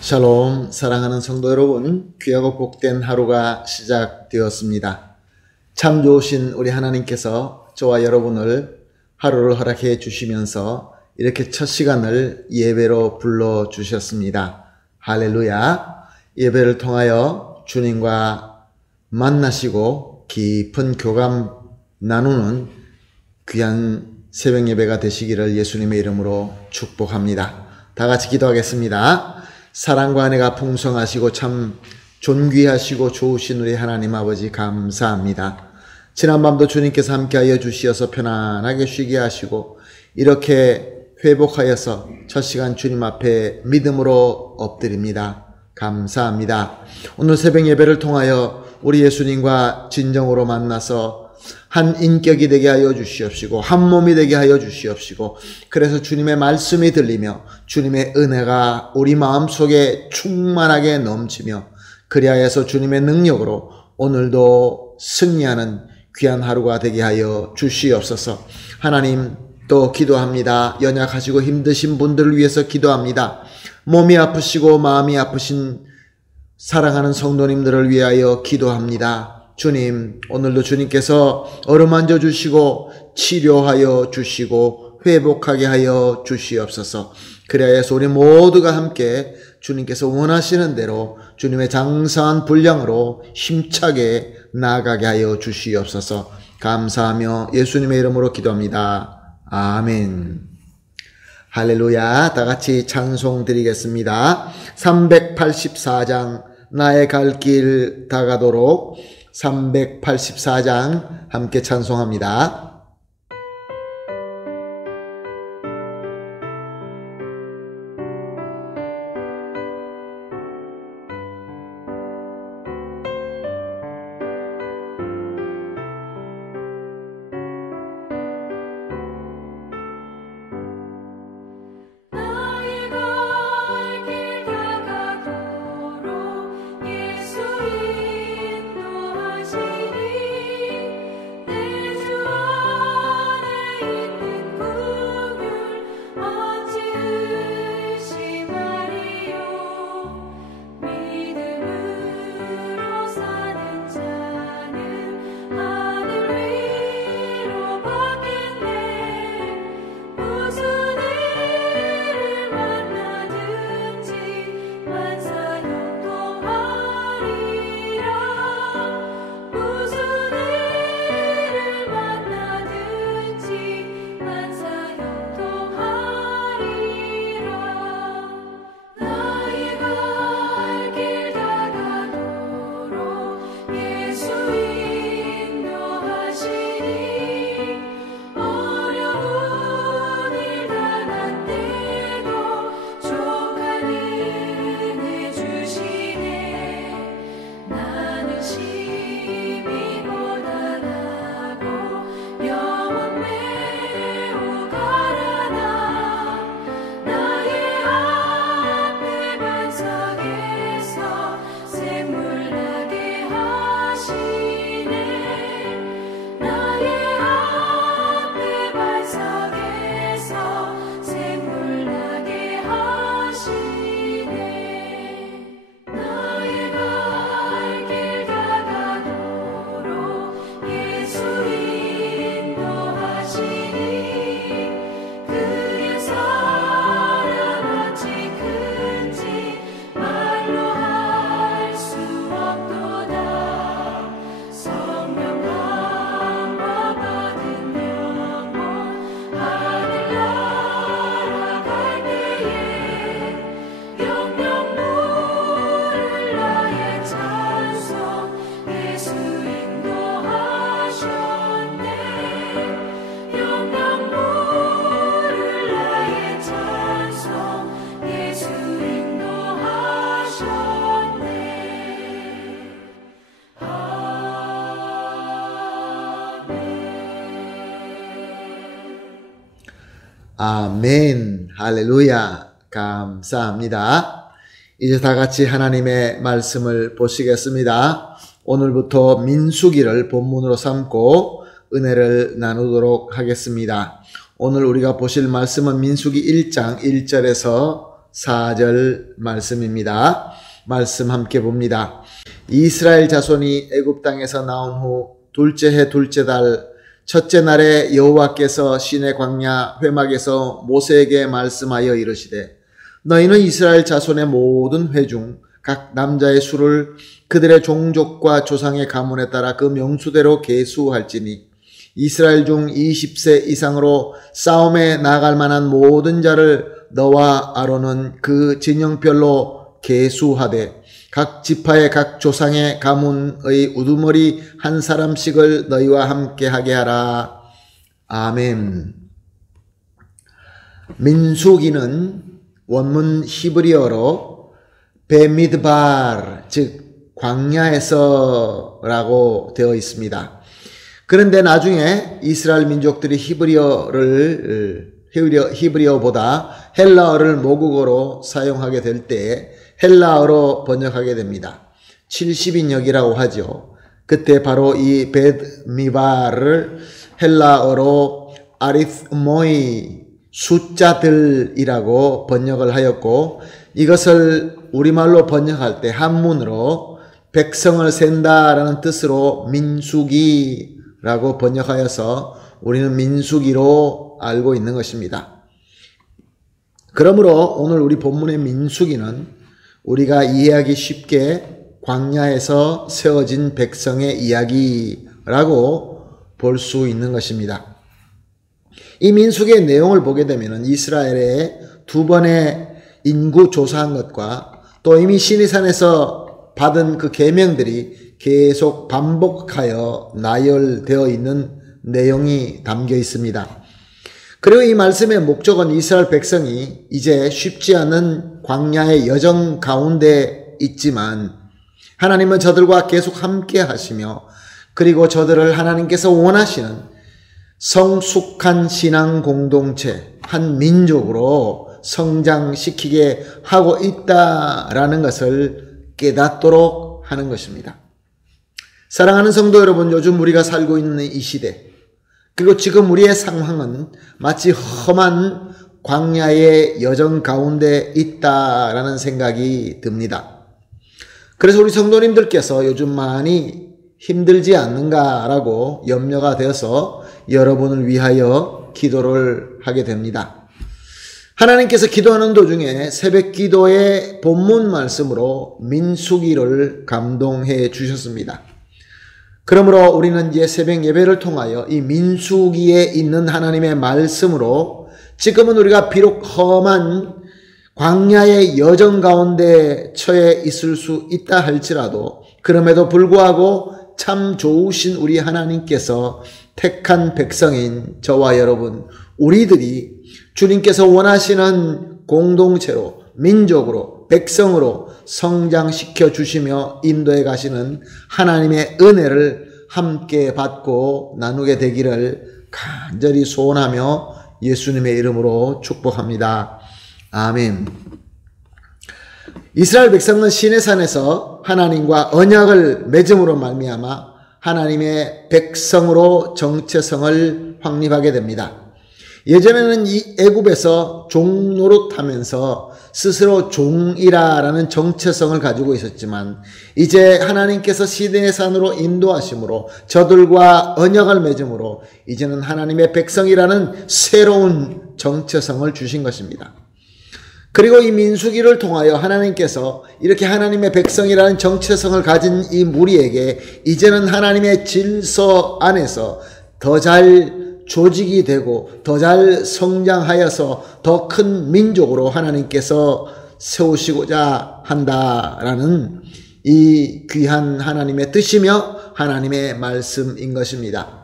샬롬, 사랑하는 성도 여러분, 귀하고 복된 하루가 시작되었습니다. 참 좋으신 우리 하나님께서 저와 여러분을 하루를 허락해 주시면서 이렇게 첫 시간을 예배로 불러주셨습니다. 할렐루야. 예배를 통하여 주님과 만나시고 깊은 교감 나누는 귀한 새벽 예배가 되시기를 예수님의 이름으로 축복합니다. 다 같이 기도하겠습니다. 사랑과 은혜가 풍성하시고 참 존귀하시고 좋으신 우리 하나님 아버지 감사합니다. 지난밤도 주님께서 함께하여 주시어서 편안하게 쉬게 하시고 이렇게 회복하여서 첫 시간 주님 앞에 믿음으로 엎드립니다. 감사합니다. 오늘 새벽 예배를 통하여 우리 예수님과 진정으로 만나서 한 인격이 되게 하여 주시옵시고 한 몸이 되게 하여 주시옵시고 그래서 주님의 말씀이 들리며 주님의 은혜가 우리 마음속에 충만하게 넘치며 그리하여서 주님의 능력으로 오늘도 승리하는 귀한 하루가 되게 하여 주시옵소서. 하나님 또 기도합니다. 연약하시고 힘드신 분들을 위해서 기도합니다. 몸이 아프시고 마음이 아프신 사랑하는 성도님들을 위하여 기도합니다. 주님, 오늘도 주님께서 어루만져 주시고 치료하여 주시고 회복하게 하여 주시옵소서. 그래야서 우리 모두가 함께 주님께서 원하시는 대로 주님의 장성한 분량으로 힘차게 나아가게 하여 주시옵소서. 감사하며 예수님의 이름으로 기도합니다. 아멘. 할렐루야. 다 같이 찬송 드리겠습니다. 384장 나의 갈 길 다가도록 384장 함께 찬송합니다. 아멘. 할렐루야. 감사합니다. 이제 다 같이 하나님의 말씀을 보시겠습니다. 오늘부터 민수기를 본문으로 삼고 은혜를 나누도록 하겠습니다. 오늘 우리가 보실 말씀은 민수기 1장 1절에서 4절 말씀입니다. 말씀 함께 봅니다. 이스라엘 자손이 애굽 땅에서 나온 후 둘째 해 둘째 달 첫째 날에 여호와께서 시내 광야 회막에서 모세에게 말씀하여 이르시되 너희는 이스라엘 자손의 모든 회 중 각 남자의 수를 그들의 종족과 조상의 가문에 따라 그 명수대로 계수할지니 이스라엘 중 20세 이상으로 싸움에 나갈 만한 모든 자를 너와 아론은 그 진영별로 계수하되 각 지파의 각 조상의 가문의 우두머리 한 사람씩을 너희와 함께 하게 하라. 아멘. 민수기는 원문 히브리어로 베미드발, 즉 광야에서라고 되어 있습니다. 그런데 나중에 이스라엘 민족들이 히브리어보다 헬라어를 모국어로 사용하게 될 때 헬라어로 번역하게 됩니다. 70인역이라고 하죠. 그때 바로 이 베드미발을 헬라어로 아리스모이, 숫자들이라고 번역을 하였고, 이것을 우리말로 번역할 때 한문으로 백성을 센다라는 뜻으로 민수기라고 번역하여서 우리는 민수기로 알고 있는 것입니다. 그러므로 오늘 우리 본문의 민수기는 우리가 이해하기 쉽게 광야에서 세워진 백성의 이야기라고 볼 수 있는 것입니다. 이 민수기의 내용을 보게 되면 이스라엘의 두 번의 인구 조사한 것과 또 이미 시내산에서 받은 그 계명들이 계속 반복하여 나열되어 있는 내용이 담겨 있습니다. 그리고 이 말씀의 목적은 이스라엘 백성이 이제 쉽지 않은 광야의 여정 가운데 있지만 하나님은 저들과 계속 함께 하시며 그리고 저들을 하나님께서 원하시는 성숙한 신앙 공동체, 한 민족으로 성장시키게 하고 있다라는 것을 깨닫도록 하는 것입니다. 사랑하는 성도 여러분, 요즘 우리가 살고 있는 이 시대, 그리고 지금 우리의 상황은 마치 험한 광야의 여정 가운데 있다라는 생각이 듭니다. 그래서 우리 성도님들께서 요즘 많이 힘들지 않는가라고 염려가 되어서 여러분을 위하여 기도를 하게 됩니다. 하나님께서 기도하는 도중에 새벽 기도의 본문 말씀으로 민수기를 감동해 주셨습니다. 그러므로 우리는 이제 새벽 예배를 통하여 이 민수기에 있는 하나님의 말씀으로 지금은 우리가 비록 험한 광야의 여정 가운데 처해 있을 수 있다 할지라도 그럼에도 불구하고 참 좋으신 우리 하나님께서 택한 백성인 저와 여러분, 우리들이 주님께서 원하시는 공동체로, 민족으로, 백성으로 성장시켜 주시며 인도해 가시는 하나님의 은혜를 함께 받고 나누게 되기를 간절히 소원하며 예수님의 이름으로 축복합니다. 아멘. 이스라엘 백성은 시내산에서 하나님과 언약을 맺음으로 말미암아 하나님의 백성으로 정체성을 확립하게 됩니다. 예전에는 이 애굽에서 종노릇하면서 스스로 종이라는 정체성을 가지고 있었지만 이제 하나님께서 시내산으로 인도하심으로 저들과 언약을 맺음으로 이제는 하나님의 백성이라는 새로운 정체성을 주신 것입니다. 그리고 이 민수기를 통하여 하나님께서 이렇게 하나님의 백성이라는 정체성을 가진 이 무리에게 이제는 하나님의 질서 안에서 더 잘 조직이 되고 더 잘 성장하여서 더 큰 민족으로 하나님께서 세우시고자 한다라는 이 귀한 하나님의 뜻이며 하나님의 말씀인 것입니다.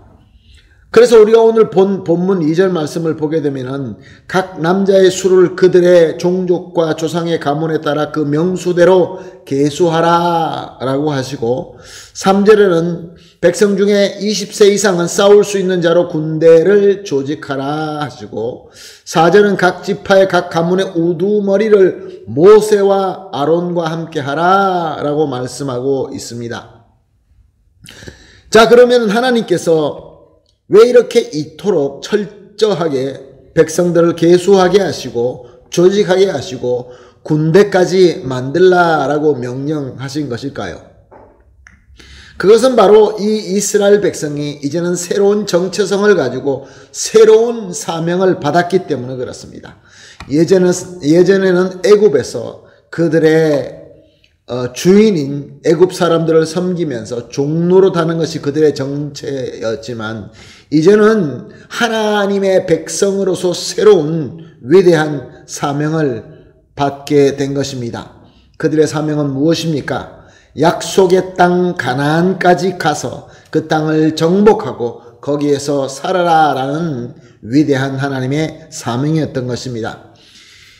그래서 우리가 오늘 본문 2절 말씀을 보게 되면은 각 남자의 수를 그들의 종족과 조상의 가문에 따라 그 명수대로 계수하라 라고 하시고 3절에는 백성 중에 20세 이상은 싸울 수 있는 자로 군대를 조직하라 하시고 4절은 각 지파의 각 가문의 우두머리를 모세와 아론과 함께 하라 라고 말씀하고 있습니다. 자, 그러면 하나님께서 왜 이렇게 이토록 철저하게 백성들을 계수하게 하시고 조직하게 하시고 군대까지 만들라라고 명령하신 것일까요? 그것은 바로 이 이스라엘 백성이 이제는 새로운 정체성을 가지고 새로운 사명을 받았기 때문에 그렇습니다. 예전에는 애굽에서 그들의 주인인 애굽 사람들을 섬기면서 종로로 타는 것이 그들의 정체였지만 이제는 하나님의 백성으로서 새로운 위대한 사명을 받게 된 것입니다. 그들의 사명은 무엇입니까? 약속의 땅 가나안까지 가서 그 땅을 정복하고 거기에서 살아라라는 위대한 하나님의 사명이었던 것입니다.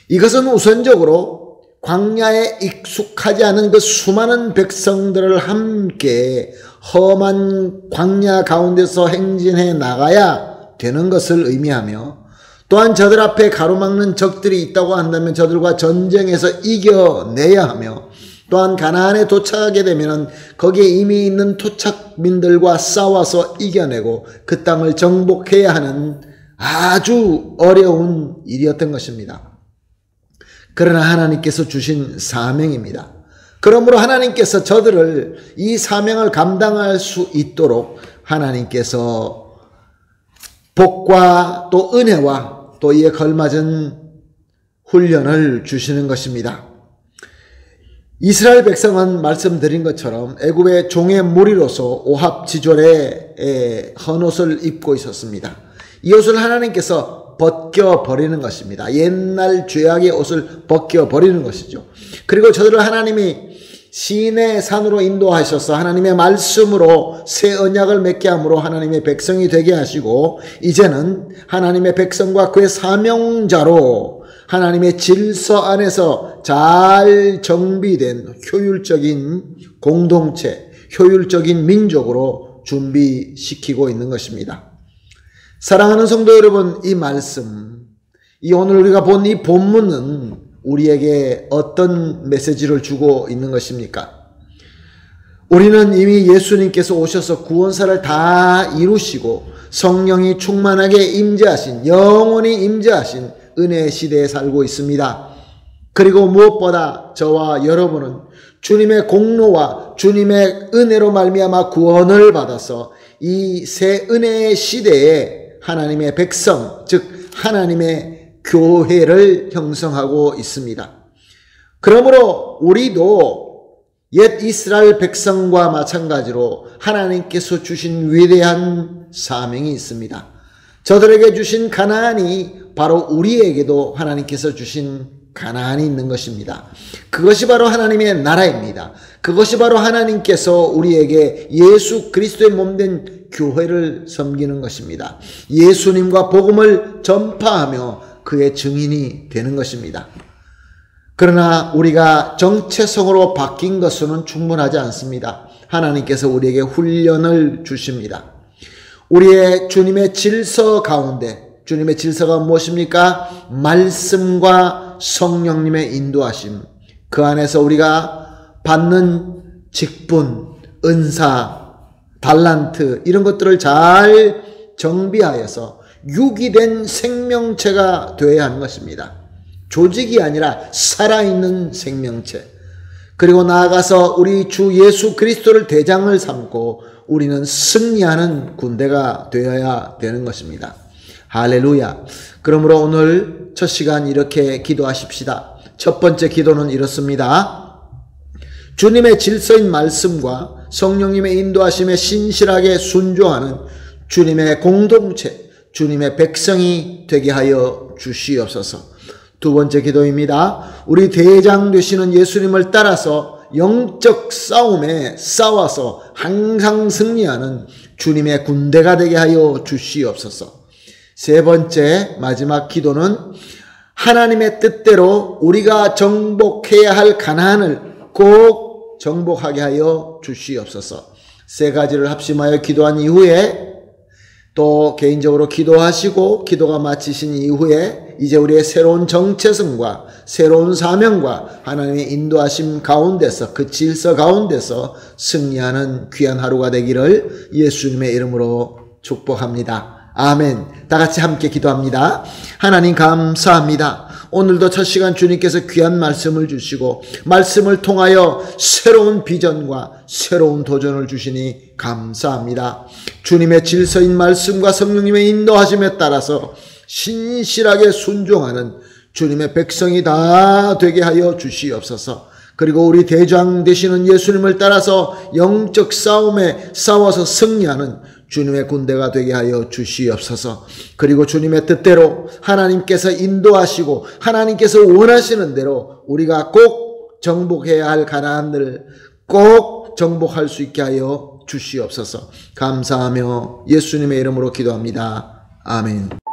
이것은 우선적으로 광야에 익숙하지 않은 그 수많은 백성들을 함께 험한 광야 가운데서 행진해 나가야 되는 것을 의미하며 또한 저들 앞에 가로막는 적들이 있다고 한다면 저들과 전쟁에서 이겨내야 하며 또한 가나안에 도착하게 되면 거기에 이미 있는 토착민들과 싸워서 이겨내고 그 땅을 정복해야 하는 아주 어려운 일이었던 것입니다. 그러나 하나님께서 주신 사명입니다. 그러므로 하나님께서 저들을 이 사명을 감당할 수 있도록 하나님께서 복과 또 은혜와 또 이에 걸맞은 훈련을 주시는 것입니다. 이스라엘 백성은 말씀드린 것처럼 애굽의 종의 무리로서 오합지졸의 헌옷을 입고 있었습니다. 이 옷을 하나님께서 벗겨버리는 것입니다. 옛날 죄악의 옷을 벗겨버리는 것이죠. 그리고 저들을 하나님이 시내 산으로 인도하셔서 하나님의 말씀으로 새 언약을 맺게 함으로 하나님의 백성이 되게 하시고 이제는 하나님의 백성과 그의 사명자로 하나님의 질서 안에서 잘 정비된 효율적인 공동체, 효율적인 민족으로 준비시키고 있는 것입니다. 사랑하는 성도 여러분, 이 말씀, 이 오늘 우리가 본 이 본문은 우리에게 어떤 메시지를 주고 있는 것입니까? 우리는 이미 예수님께서 오셔서 구원사를 다 이루시고 성령이 충만하게 임재하신, 영원히 임재하신 은혜의 시대에 살고 있습니다. 그리고 무엇보다 저와 여러분은 주님의 공로와 주님의 은혜로 말미암아 구원을 받아서 이 새 은혜의 시대에 하나님의 백성, 즉 하나님의 교회를 형성하고 있습니다. 그러므로 우리도 옛 이스라엘 백성과 마찬가지로 하나님께서 주신 위대한 사명이 있습니다. 저들에게 주신 가나안이 바로 우리에게도 하나님께서 주신 가나안이 있는 것입니다. 그것이 바로 하나님의 나라입니다. 그것이 바로 하나님께서 우리에게 예수 그리스도의 몸된 교회를 섬기는 것입니다. 예수님과 복음을 전파하며 그의 증인이 되는 것입니다. 그러나 우리가 정체성으로 바뀐 것으로는 충분하지 않습니다. 하나님께서 우리에게 훈련을 주십니다. 우리의 주님의 질서 가운데, 주님의 질서가 무엇입니까? 말씀과 성령님의 인도하심, 그 안에서 우리가 받는 직분, 은사, 달란트 이런 것들을 잘 정비하여서 유기된 생명체가 되어야 하는 것입니다. 조직이 아니라 살아있는 생명체. 그리고 나아가서 우리 주 예수 그리스도를 대장을 삼고 우리는 승리하는 군대가 되어야 되는 것입니다. 할렐루야. 그러므로 오늘 첫 시간 이렇게 기도하십시다. 첫 번째 기도는 이렇습니다. 주님의 질서인 말씀과 성령님의 인도하심에 신실하게 순종하는 주님의 공동체, 주님의 백성이 되게 하여 주시옵소서. 두 번째 기도입니다. 우리 대장 되시는 예수님을 따라서 영적 싸움에 싸워서 항상 승리하는 주님의 군대가 되게 하여 주시옵소서. 세 번째 마지막 기도는 하나님의 뜻대로 우리가 정복해야 할 가나안을 꼭 정복하게 하여 주시옵소서. 세 가지를 합심하여 기도한 이후에 또 개인적으로 기도하시고 기도가 마치신 이후에 이제 우리의 새로운 정체성과 새로운 사명과 하나님의 인도하심 가운데서 그 질서 가운데서 승리하는 귀한 하루가 되기를 예수님의 이름으로 축복합니다. 아멘. 다 같이 함께 기도합니다. 하나님 감사합니다. 오늘도 첫 시간 주님께서 귀한 말씀을 주시고 말씀을 통하여 새로운 비전과 새로운 도전을 주시니 감사합니다. 주님의 질서인 말씀과 성령님의 인도하심에 따라서 신실하게 순종하는 주님의 백성이 다 되게 하여 주시옵소서. 그리고 우리 대장 되시는 예수님을 따라서 영적 싸움에 싸워서 승리하는 주님의 군대가 되게 하여 주시옵소서. 그리고 주님의 뜻대로 하나님께서 인도하시고 하나님께서 원하시는 대로 우리가 꼭 정복해야 할 가나안을 꼭 정복할 수 있게 하여 주시옵소서. 감사하며 예수님의 이름으로 기도합니다. 아멘.